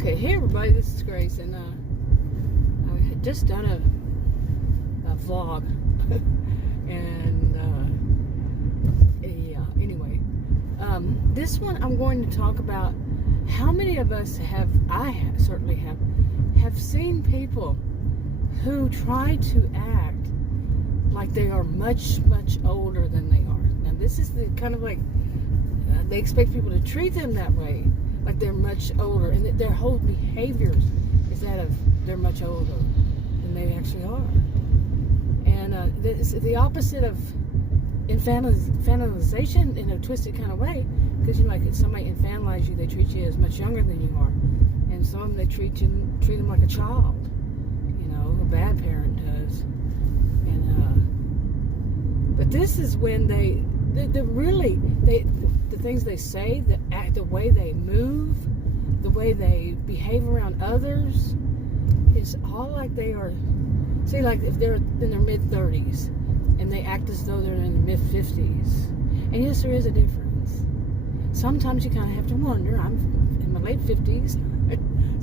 Okay, hey everybody, this is Grace, and I had just done a vlog, and anyway, this one I'm going to talk about how many of us certainly have seen people who try to act like they are much older than they are. Now this is the kind of like they expect people to treat them that way, like they're much older, and that their whole behaviors is that of they're much older than they actually are. And it's the opposite of infantilization in a twisted kind of way, because like if somebody infantilize you, they treat you as much younger than you are, and some of them they treat them like a child. A bad parent does. And but this is when the things they say, the way they move, the way they behave around others, is all like they are. Say, like if they're in their mid-30s and they act as though they're in their mid-50s. And yes, there is a difference. Sometimes you kind of have to wonder. I'm in my late 50s.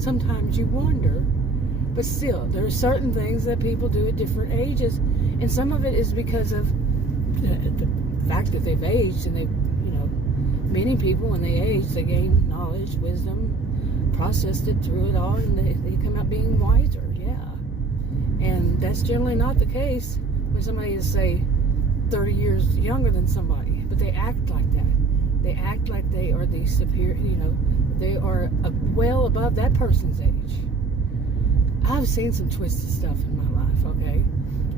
Sometimes you wonder. But still, there are certain things that people do at different ages. And some of it is because of the fact that they've aged, and many people, when they age, they gain knowledge, wisdom, processed it through it all, and they come out being wiser, yeah. And that's generally not the case when somebody is, say, 30 years younger than somebody, but they act like that. They act like they are the superior, they are well above that person's age. I've seen some twisted stuff in my life, okay?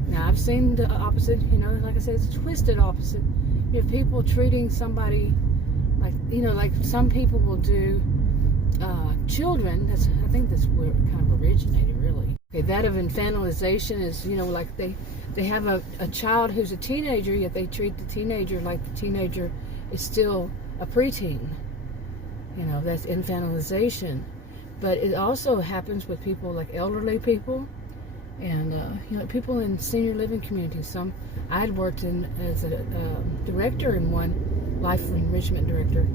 Now, I've seen the opposite, like I said, it's a twisted opposite. You have people treating somebody like some people will do children. I think that's where it kind of originated, really. Okay, that of infantilization is, like they have a child who's a teenager, yet they treat the teenager like the teenager is still a preteen. That's infantilization. But it also happens with people like elderly people, and people in senior living communities. I had worked as a director in one, life enrichment director,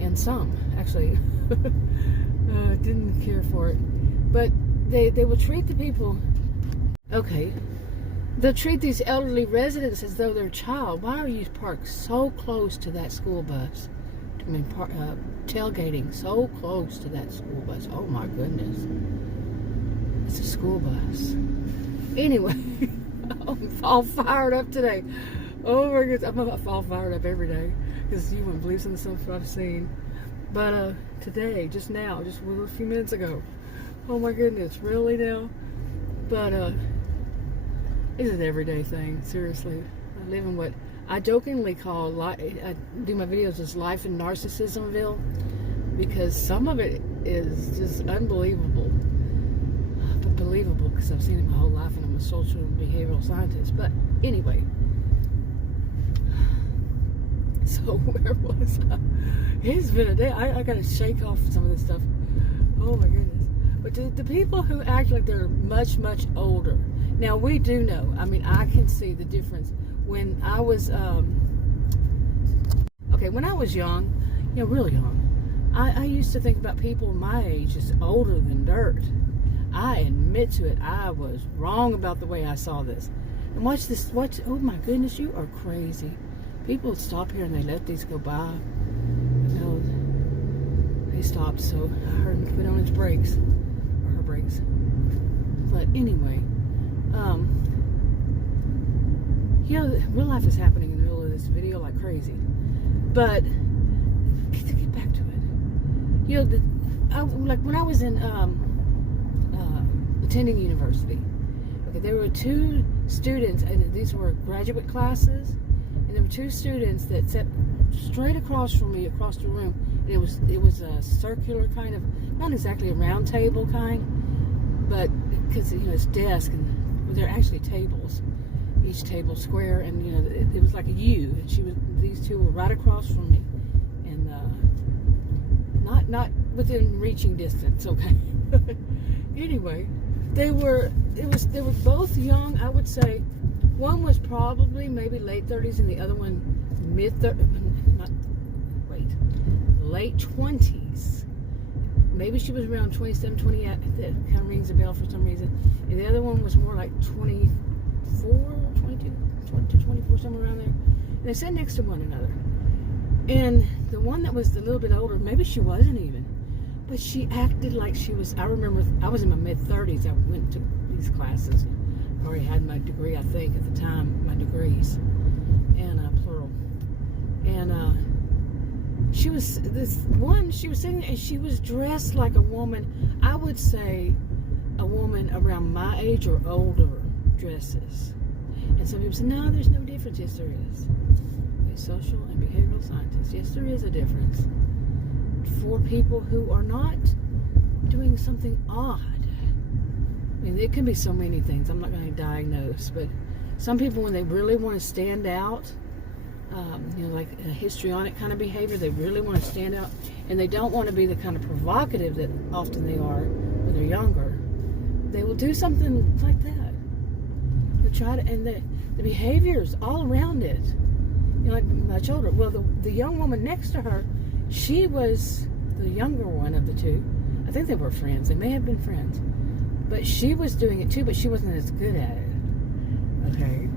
and some actually didn't care for it. But they will treat the people. Okay, they'll treat these elderly residents as though they're a child. Why are you parked so close to that school bus? Tailgating so close to that school bus. Oh my goodness. It's a school bus. Anyway, I'm all fired up today. Oh my goodness. I'm all fired up every day, because you wouldn't believe some of the stuff I've seen. But today, just a few minutes ago. Oh my goodness, really now? But it's an everyday thing, seriously. I live in what I jokingly call, I do my videos as life in Narcissismville, because some of it is just unbelievable. But believable, because I've seen it my whole life, and I'm a social and behavioral scientist. But anyway, so where was I? It's been a day. I got to shake off some of this stuff. Oh my goodness. But the people who act like they're much older. Now, we do know. I mean, I can see the difference. When I was, when I was young, real young, I used to think about people my age as older than dirt. I admit to it, I was wrong about the way I saw this. And watch this, oh my goodness, you are crazy. People would stop here and they let these go by. They stopped, so I heard him put on his brakes, or her brakes. But anyway, real life is happening in the middle of this video like crazy. But to get back to it, like when I was in attending university, okay, there were two students, and these were graduate classes, and there were two students that sat straight across from me, across the room. And it was a circular kind of, not exactly a round table kind, but because it's desk, and they're actually tables. Each table square, and it was like a U, and these two were right across from me, and not within reaching distance, okay. Anyway, they were both young. I would say one was probably maybe late 30s, and the other one late 20s, maybe she was around 27, 28. That kind of rings a bell for some reason. And the other one was more like 24, 22, 20 to 24, somewhere around there. And they sat next to one another. And the one that was a little bit older, maybe she wasn't even, but she acted like she was. I remember I was in my mid-30s. I went to these classes. I already had my degree, I think, at the time, my degrees, and plural. And she was sitting there, and she was dressed like a woman. I would say a woman around my age or older dresses. And some people say, no, there's no difference. Yes, there is. Social and behavioral scientists. Yes, there is a difference. For people who are not doing something odd. I mean, it can be so many things. I'm not going to diagnose, but some people, when they really want to stand out, like a histrionic kind of behavior, they really want to stand out, and they don't want to be the kind of provocative that often they are when they're younger. They will do something like that. They'll try to, and the behaviors all around it. Like my children. Well, the young woman next to her, she was the younger one of the two. I think they were friends. They may have been friends. But she was doing it too, but she wasn't as good at it. Okay?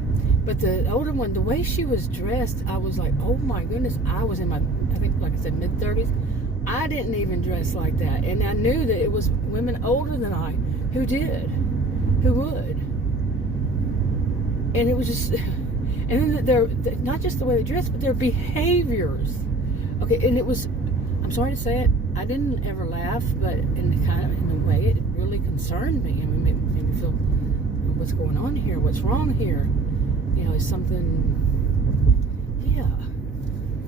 But the older one, the way she was dressed, I was like, oh my goodness. I was in my, I think, like I said, mid-30s. I didn't even dress like that. And I knew that it was women older than I who did. Who would. And it was just... And then they're not just the way they dress, but their behaviors. Okay, and it was, I'm sorry to say it, I didn't ever laugh, but in a way, it really concerned me. I mean, it made me feel, what's going on here? What's wrong here? Is something, yeah.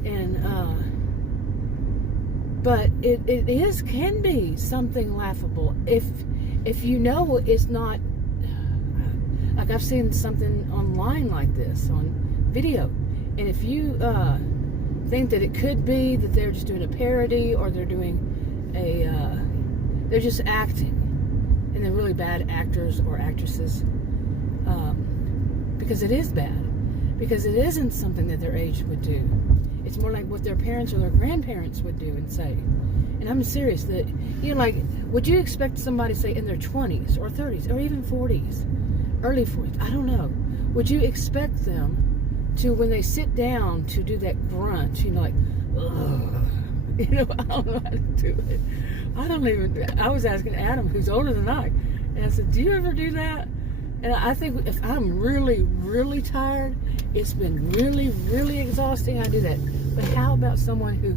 And, but it can be something laughable if you know it's not. Like I've seen something online like this on video, and if you think that it could be that they're just doing a parody, or they're doing they're just acting, and they're really bad actors or actresses, because it is bad, because it isn't something that their age would do. It's more like what their parents or their grandparents would do and say. And I'm serious that, like, would you expect somebody, say, in their 20s or 30s or even 40s, early 40s, I don't know, would you expect them to, when they sit down, to do that grunt, like, ugh, I don't know how to do it. I was asking Adam, who's older than I, and I said, do you ever do that? And I think if I'm really, really tired, it's been really, really exhausting, I do that. But how about someone who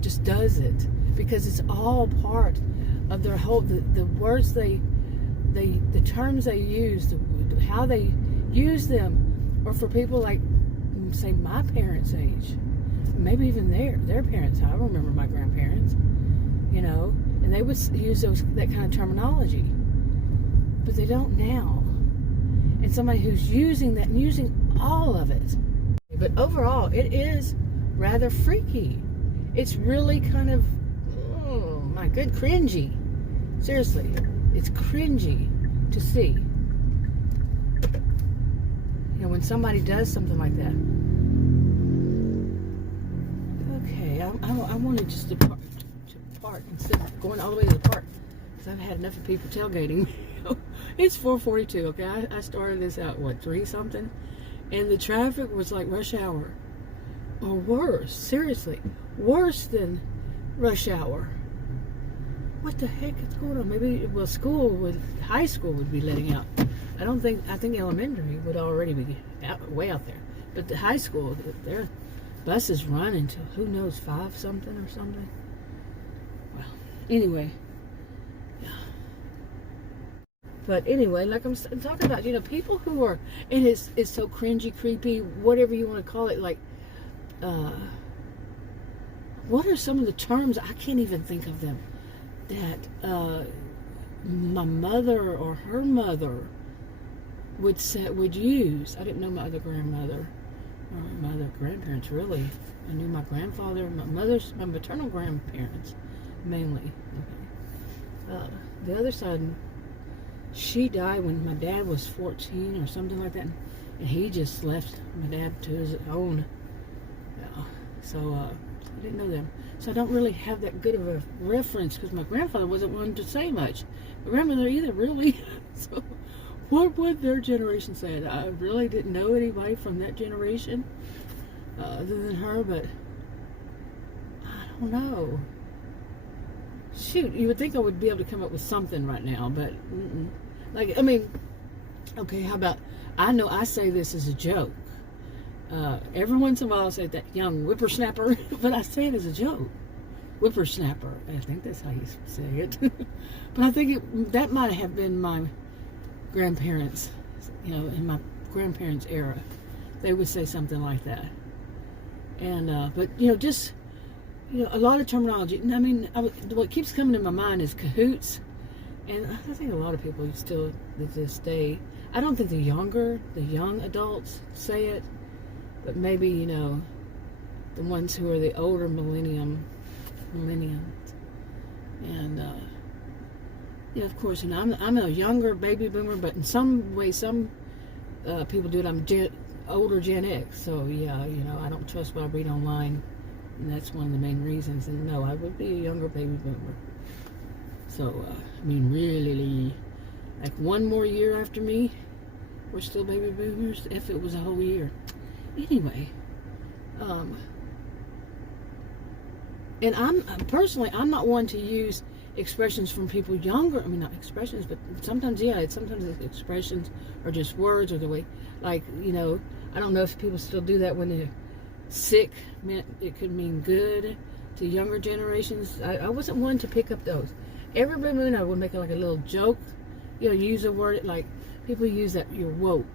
just does it? Because it's all part of their whole, the words the terms they use, how they use them, or for people like, say, my parents' age, maybe even their parents. I remember my grandparents, and they would use that kind of terminology, but they don't now. And somebody who's using that, using all of it. But overall, it is rather freaky. It's really kind of, oh my good, cringy. Seriously, it's cringy to see. When somebody does something like that. Okay, I wanted just to park instead of going all the way to the park, because I've had enough of people tailgating. It's 4:42. Okay, I started this out 3 something, and the traffic was like rush hour, or worse. Seriously, worse than rush hour. What the heck is going on? Maybe, high school would be letting out. I think elementary would already be way out there. But the high school, their buses run until, who knows, 5 something or something. Well, anyway. Yeah. But anyway, like I'm talking about, people who are, and it's so cringy, creepy, whatever you want to call it, like, what are some of the terms, I can't even think of them, that my mother or her mother would use. I didn't know my other grandmother or my other grandparents, really. I knew my grandfather, my maternal grandparents mainly. Okay. The other side, she died when my dad was 14 or something like that, and he just left my dad to his own. Yeah. So didn't know them. So I don't really have that good of a reference because my grandfather wasn't one to say much. My grandmother either, really. So what would their generation say? I really didn't know anybody from that generation other than her, but I don't know. Shoot, you would think I would be able to come up with something right now, but like, I mean, okay, how about, I know I say this as a joke. Every once in a while I say that young whippersnapper, but I say it as a joke. Whippersnapper, I think that's how you say it. But I think that might have been my grandparents, you know, in my grandparents' era. They would say something like that. And, but, you know, just, you know, a lot of terminology. I mean, what keeps coming to my mind is cahoots. And I think a lot of people still, to this day, I don't think the young adults say it, but maybe, you know, the ones who are the older millennials. And, you know, of course, you know, I'm a younger baby boomer, but in some way, some people do it. I'm older Gen X, so yeah, you know, I don't trust what I read online, and that's one of the main reasons. And no, I would be a younger baby boomer. So, I mean, really, like one more year after me, we're still baby boomers, if it was a whole year. Anyway, and I'm personally, I'm not one to use expressions from people younger. I mean, not expressions, but sometimes, yeah, sometimes it's expressions or just words or the way, like, you know, I don't know if people still do that when they're sick. It could mean good to younger generations. I wasn't one to pick up those. Every blue moon I would make it like a little joke, you know, use a word like people use that you're woke.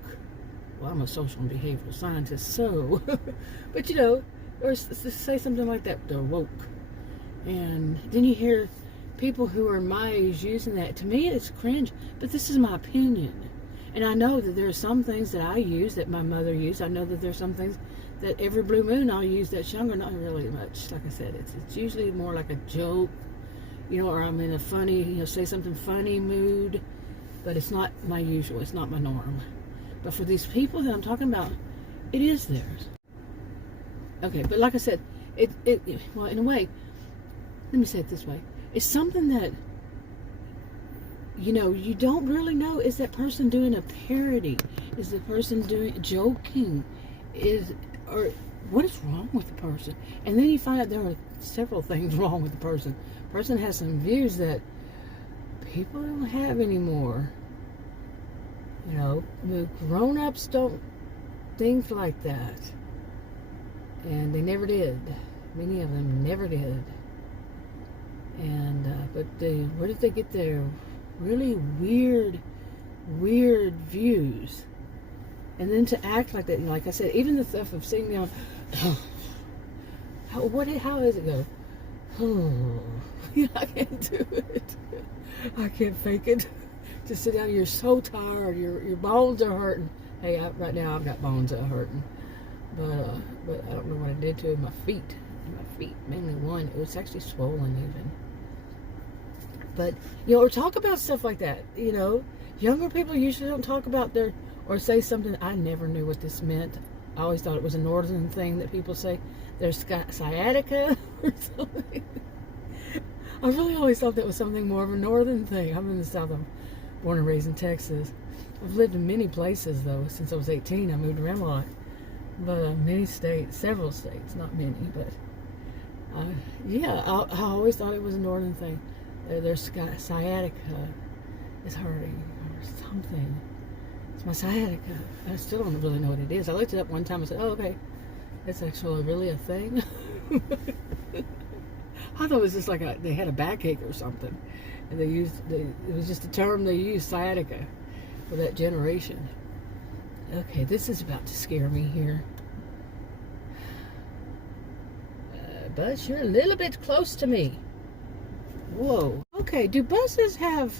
Well, I'm a social and behavioral scientist, so, but you know, or say something like that, they're woke. And then you hear people who are my age using that. To me, it's cringe, but this is my opinion. And I know that there are some things that I use that my mother used. I know that there's some things that every blue moon I'll use that's younger, not really much. Like I said, it's usually more like a joke, you know, or I'm in a funny, you know, say something funny mood, but it's not my usual, it's not my norm. But for these people that I'm talking about, it is theirs. Okay, but like I said, well, in a way, let me say it this way. It's something that, you know, you don't really know. Is that person doing a parody? Is the person joking? Or what is wrong with the person? And then you find out there are several things wrong with the person. The person has some views that people don't have anymore. You know, the grown-ups don't think like that. And they never did. Many of them never did. And, but where did they get their really weird views? And then to act like that, like I said, even the stuff of sitting down, how is it go? Oh, I can't do it. I can't fake it. Just sit down, you're so tired, your bones are hurting. Hey, right now I've got bones that are hurting. But I don't know what I did to my feet. My feet, mainly one. It was actually swollen even. But, you know, or talk about stuff like that, you know. Younger people usually don't talk about or say something. I never knew what this meant. I always thought it was a northern thing that people say. There's sciatica or something. I really always thought that was something more of a northern thing. I'm in the South. I'm born and raised in Texas. I've lived in many places, though. Since I was 18, I moved around a lot. But many states, several states, not many, but yeah, I always thought it was a northern thing. There's sciatica is hurting or something. It's my sciatica. I still don't really know what it is. I looked it up one time and said, oh, okay, that's actually really a thing. I thought it was just like they had a backache or something. And it was just a term they used, sciatica, for that generation. Okay, this is about to scare me here. Bus, you're a little bit close to me. Whoa. Okay, do buses have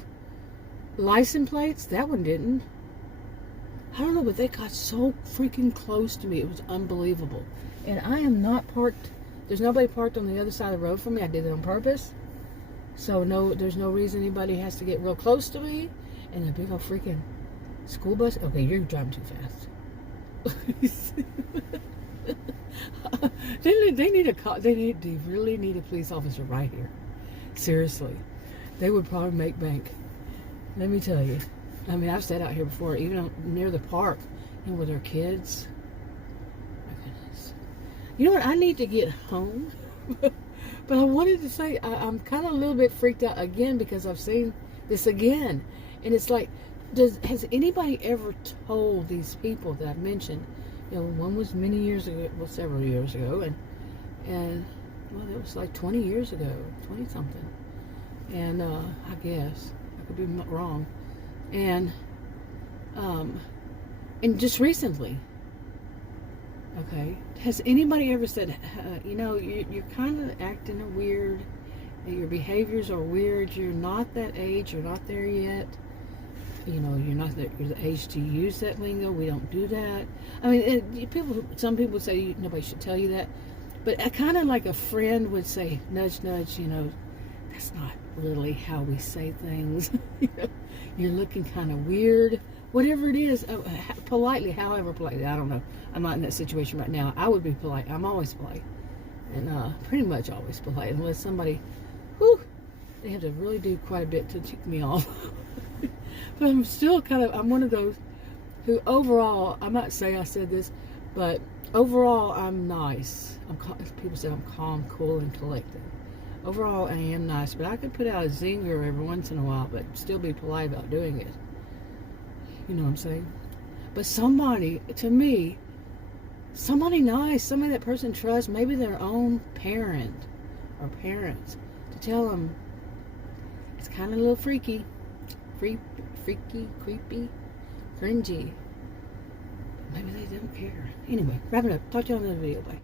license plates? That one didn't. I don't know, but they got so freaking close to me. It was unbelievable. And I am not parked. There's nobody parked on the other side of the road from me. I did it on purpose. So no, there's no reason anybody has to get real close to me. And a big old freaking school bus. Okay, you're driving too fast. They need a cop. They really need a police officer right here. Seriously, they would probably make bank. Let me tell you. I mean, I've sat out here before, even near the park, with their kids. My goodness. You know what? I need to get home, but I wanted to say I'm kind of a little bit freaked out again because I've seen this again, and it's like, has anybody ever told these people that I've mentioned? One was many years ago, well, several years ago, and well, that was like 20 years ago, 20 something, and I guess I could be wrong, and just recently, okay, has anybody ever said, you're kind of acting weird, your behaviors are weird, you're not that age, you're not there yet. You're not you're the age to use that lingo. We don't do that. I mean, some people say nobody should tell you that, but I kind of like a friend would say, nudge, nudge. That's not really how we say things. You're looking kind of weird. Whatever it is, politely, however politely. I don't know. I'm not in that situation right now. I would be polite. I'm always polite, and pretty much always polite, unless somebody, they have to really do quite a bit to tick me off. But I'm still I'm one of those who overall, I might say I said this, but overall I'm nice. People say I'm calm, cool, and collected. Overall I am nice, but I could put out a zinger every once in a while, but still be polite about doing it. You know what I'm saying? But somebody, to me, somebody nice, somebody that person trusts, maybe their own parent or parents, to tell them it's kind of a little freaky, creepy, cringy. Maybe they don't care. Anyway, wrap it up. Talk to you on another video. Bye.